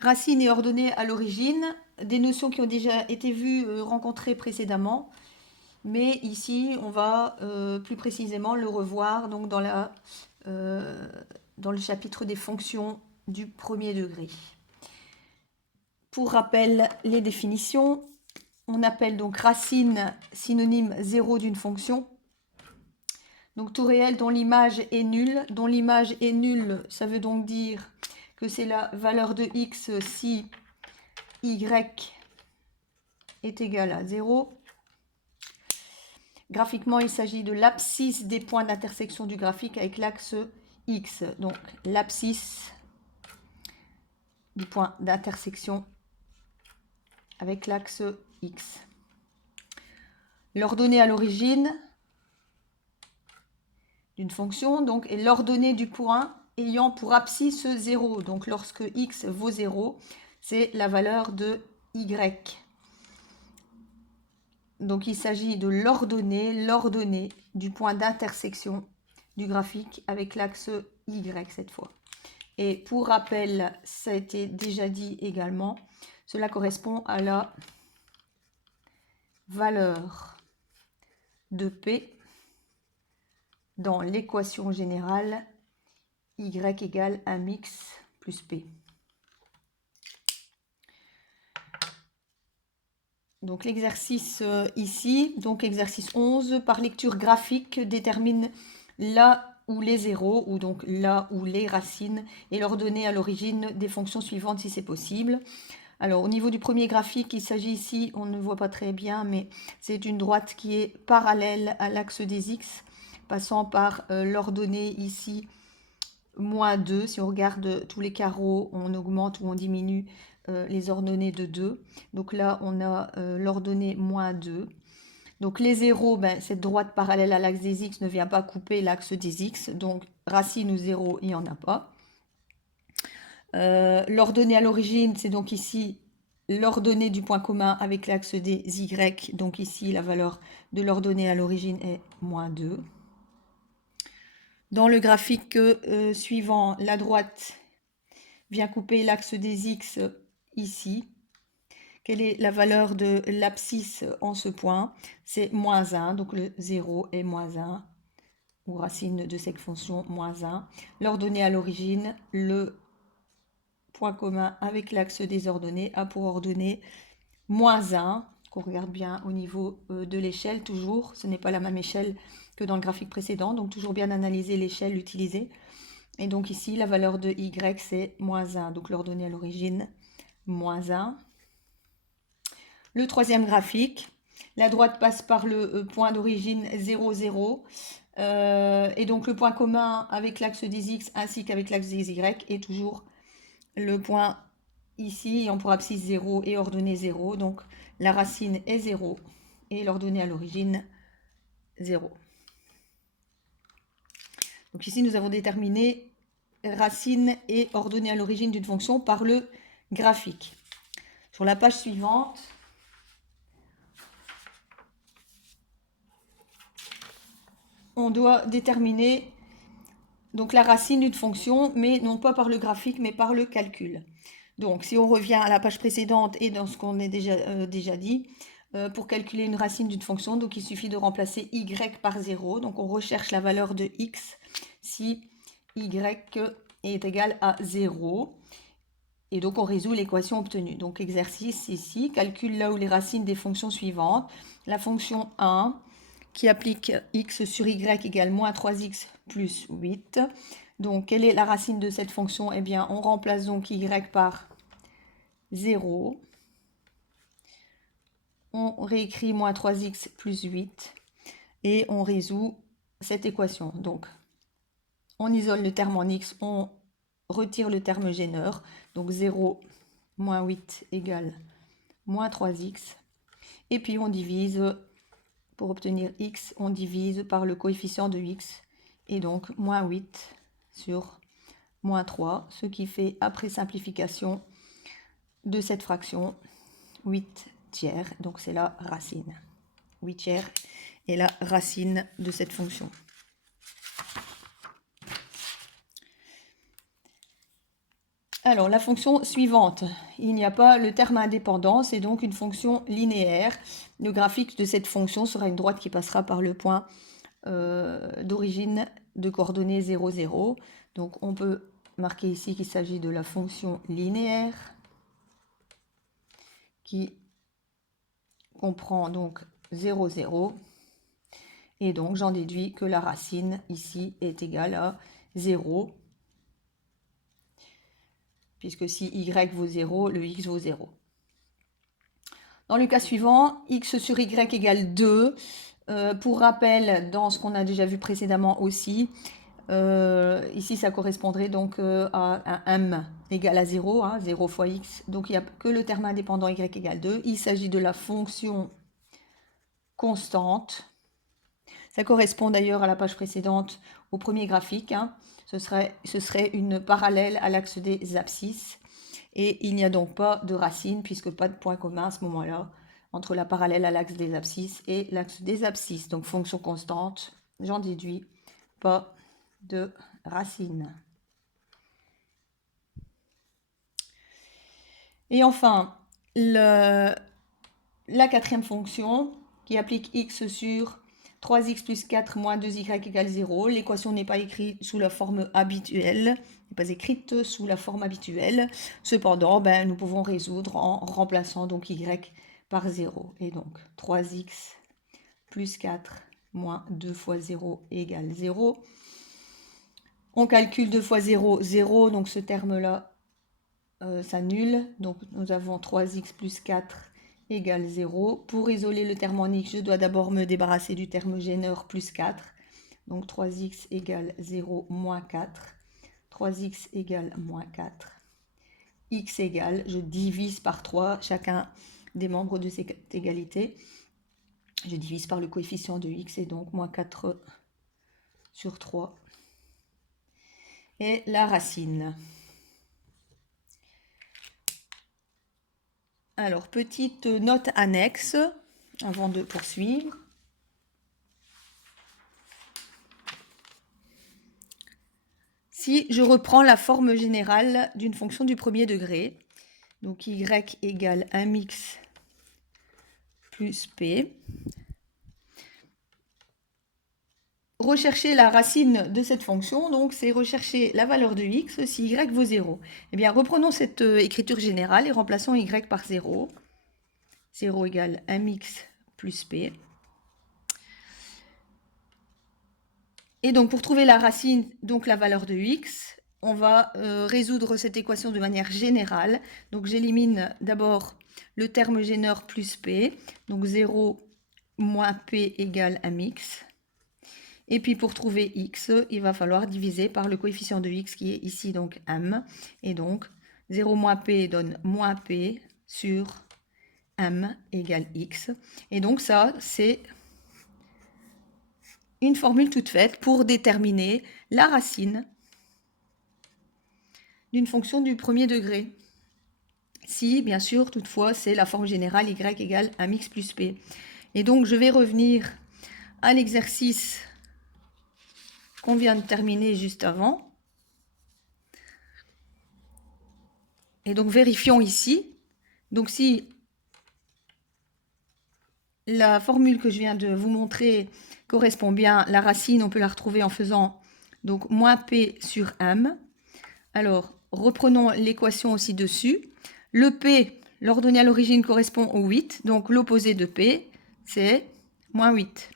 Racine et ordonnée à l'origine, des notions qui ont déjà été vues, rencontrées précédemment. Mais ici, on va plus précisément le revoir donc dans le chapitre des fonctions du premier degré. Pour rappel, les définitions, on appelle donc racine synonyme 0 d'une fonction. Donc tout réel dont l'image est nulle. Dont l'image est nulle, ça veut donc dire que c'est la valeur de x si y est égal à 0. Graphiquement, il s'agit de l'abscisse des points d'intersection du graphique avec l'axe X. Donc, l'abscisse du point d'intersection avec l'axe X. L'ordonnée à l'origine d'une fonction donc, est l'ordonnée du point ayant pour abscisse 0. Donc, lorsque X vaut 0, c'est la valeur de Y. Donc, il s'agit de l'ordonnée du point d'intersection du graphique avec l'axe Y cette fois. Et pour rappel, ça a été déjà dit également, cela correspond à la valeur de P dans l'équation générale Y égale 1x plus P. Donc l'exercice ici, donc exercice 11, par lecture graphique, détermine là où les zéros, ou donc là où les racines, et leur donner à l'origine des fonctions suivantes si c'est possible. Alors au niveau du premier graphique, il s'agit ici, on ne voit pas très bien, mais c'est une droite qui est parallèle à l'axe des x, passant par l'ordonnée ici, moins 2. Si on regarde tous les carreaux, on augmente ou on diminue les ordonnées de 2. Donc là, on a l'ordonnée moins 2. Donc les zéros, ben, cette droite parallèle à l'axe des x ne vient pas couper l'axe des x. Donc racine ou zéro, il n'y en a pas. L'ordonnée à l'origine, c'est donc ici l'ordonnée du point commun avec l'axe des y. Donc ici, la valeur de l'ordonnée à l'origine est moins 2. Dans le graphique suivant, la droite vient couper l'axe des x ici. Quelle est la valeur de l'abscisse en ce point? C'est moins 1, donc le 0 est moins 1, ou racine de cette fonction moins 1. L'ordonnée à l'origine, le point commun avec l'axe des ordonnées a pour ordonnée moins 1, qu'on regarde bien au niveau de l'échelle toujours. Ce n'est pas la même échelle que dans le graphique précédent, donc toujours bien analyser l'échelle utilisée. Et donc ici, la valeur de y, c'est moins 1. Donc l'ordonnée à l'origine, moins 1. Le troisième graphique, la droite passe par le point d'origine 0, 0. Et donc le point commun avec l'axe des x ainsi qu'avec l'axe des y est toujours le point ici, on pourra abscisse 0 et ordonnée 0. Donc la racine est 0 et l'ordonnée à l'origine 0. Donc ici, nous avons déterminé racine et ordonnée à l'origine d'une fonction par le graphique. Sur la page suivante, on doit déterminer donc la racine d'une fonction, mais non pas par le graphique, mais par le calcul. Donc, si on revient à la page précédente et dans ce qu'on a déjà dit, pour calculer une racine d'une fonction, donc il suffit de remplacer y par 0. Donc, on recherche la valeur de x si y est égal à 0. Et donc, on résout l'équation obtenue. Donc, exercice ici, calcule là où les racines des fonctions suivantes. La fonction 1 qui applique x sur y égale moins 3x plus 8. Donc, quelle est la racine de cette fonction? Eh bien, on remplace donc y par 0. On réécrit moins 3x plus 8 et on résout cette équation. Donc, on isole le terme en x, on retire le terme gêneur. Donc, 0 moins 8 égale moins 3x. Et puis, on divise, pour obtenir x, on divise par le coefficient de x. Et donc, moins 8 sur moins 3, ce qui fait, après simplification de cette fraction, 8 tiers. Donc, c'est la racine. 8 tiers est la racine de cette fonction. Alors, la fonction suivante, il n'y a pas le terme indépendant, c'est donc une fonction linéaire. Le graphique de cette fonction sera une droite qui passera par le point d'origine de coordonnées 0, 0. Donc, on peut marquer ici qu'il s'agit de la fonction linéaire qui comprend donc 0, 0. Et donc, j'en déduis que la racine ici est égale à 0. Puisque si y vaut 0, le x vaut 0. Dans le cas suivant, x sur y égale 2. Pour rappel, dans ce qu'on a déjà vu précédemment aussi, ici ça correspondrait donc à un m égale à 0, 0 fois x. Donc il n'y a que le terme indépendant y égale 2. Il s'agit de la fonction constante. Ça correspond d'ailleurs à la page précédente au premier graphique. Ce serait une parallèle à l'axe des abscisses. Et il n'y a donc pas de racine, puisque pas de point commun à ce moment-là, entre la parallèle à l'axe des abscisses et l'axe des abscisses. Donc fonction constante, j'en déduis pas de racine. Et enfin, la quatrième fonction qui applique x sur 3x plus 4 moins 2y égale 0. L'équation n'est pas écrite sous la forme habituelle, n'est pas écrite sous la forme habituelle. Cependant, nous pouvons résoudre en remplaçant donc y par 0. Et donc 3x plus 4 moins 2 fois 0 égale 0. On calcule 2 fois 0, 0, donc ce terme-là s'annule. Donc nous avons 3x plus 4 égale 0. Pour isoler le terme en x, je dois d'abord me débarrasser du terme gêneur plus 4. Donc 3x égale 0 moins 4. 3x égale moins 4. X égale, je divise par 3 chacun des membres de cette égalité. Je divise par le coefficient de x et donc moins 4 sur 3. Et la racine. Alors, petite note annexe avant de poursuivre. Si je reprends la forme générale d'une fonction du premier degré, donc y égale 1x plus p, rechercher la racine de cette fonction, donc c'est rechercher la valeur de x si y vaut 0. Eh bien, reprenons cette écriture générale et remplaçons y par 0. 0 égale 1x plus p. Et donc, pour trouver la racine, donc la valeur de x, on va résoudre cette équation de manière générale. Donc, j'élimine d'abord le terme gêneur plus p. Donc, 0 moins p égale 1x. Et puis, pour trouver x, il va falloir diviser par le coefficient de x qui est ici, donc m. Et donc, 0 moins p donne moins p sur m égale x. Et donc, ça, c'est une formule toute faite pour déterminer la racine d'une fonction du premier degré. Si, bien sûr, toutefois, c'est la forme générale y égale 1x plus p. Et donc, je vais revenir à l'exercice qu'on vient de terminer juste avant. Et donc, vérifions ici. Donc, si la formule que je viens de vous montrer correspond bien, la racine, on peut la retrouver en faisant donc moins p sur m. Alors, reprenons l'équation aussi dessus. Le p, l'ordonnée à l'origine, correspond au 8. Donc, l'opposé de p, c'est moins 8.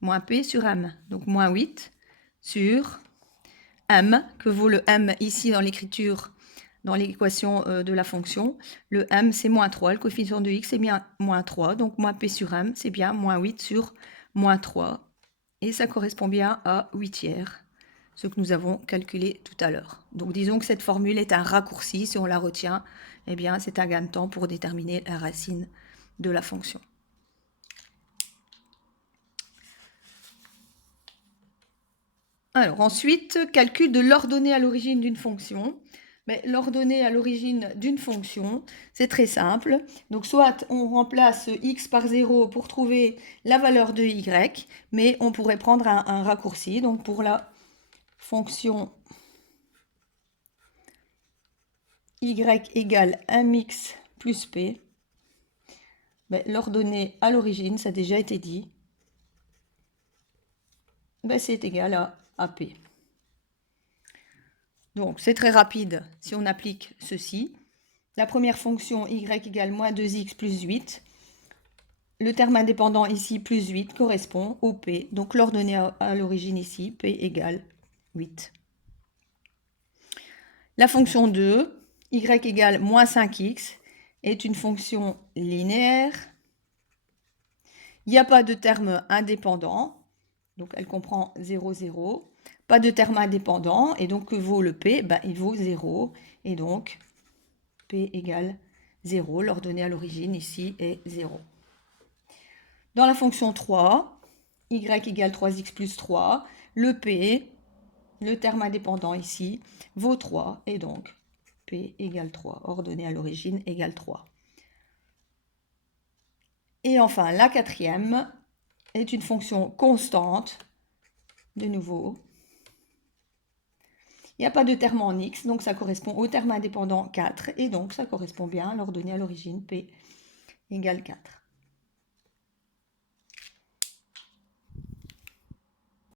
Moins p sur m. Donc, moins 8 sur m, que vaut le m ici dans l'écriture, dans l'équation de la fonction. Le m, c'est moins 3. Le coefficient de x, c'est bien moins 3. Donc, moins p sur m, c'est bien moins 8 sur moins 3. Et ça correspond bien à 8 tiers, ce que nous avons calculé tout à l'heure. Donc, disons que cette formule est un raccourci. Si on la retient, eh bien, c'est un gain de temps pour déterminer la racine de la fonction. Alors, ensuite, calcul de l'ordonnée à l'origine d'une fonction. Mais l'ordonnée à l'origine d'une fonction, c'est très simple. Donc, soit on remplace x par 0 pour trouver la valeur de y, mais on pourrait prendre un raccourci. Donc, pour la fonction y égale un mix plus p, ben, l'ordonnée à l'origine, ça a déjà été dit, ben, c'est égal à p. Donc c'est très rapide si on applique ceci. La première fonction y égale moins 2x plus 8. Le terme indépendant ici, plus 8, correspond au p. Donc l'ordonnée à l'origine ici, p égale 8. La fonction 2, y égale moins 5x, est une fonction linéaire. Il n'y a pas de terme indépendant, donc elle comprend 0, 0. Pas de terme indépendant, et donc que vaut le p? Ben, il vaut 0, et donc p égale 0. L'ordonnée à l'origine ici est 0. Dans la fonction 3, y égale 3x plus 3, le p, le terme indépendant ici, vaut 3, et donc p égale 3, ordonnée à l'origine égale 3. Et enfin, la quatrième est une fonction constante, de nouveau. Il n'y a pas de terme en x, donc ça correspond au terme indépendant 4, et donc ça correspond bien à l'ordonnée à l'origine p égale 4.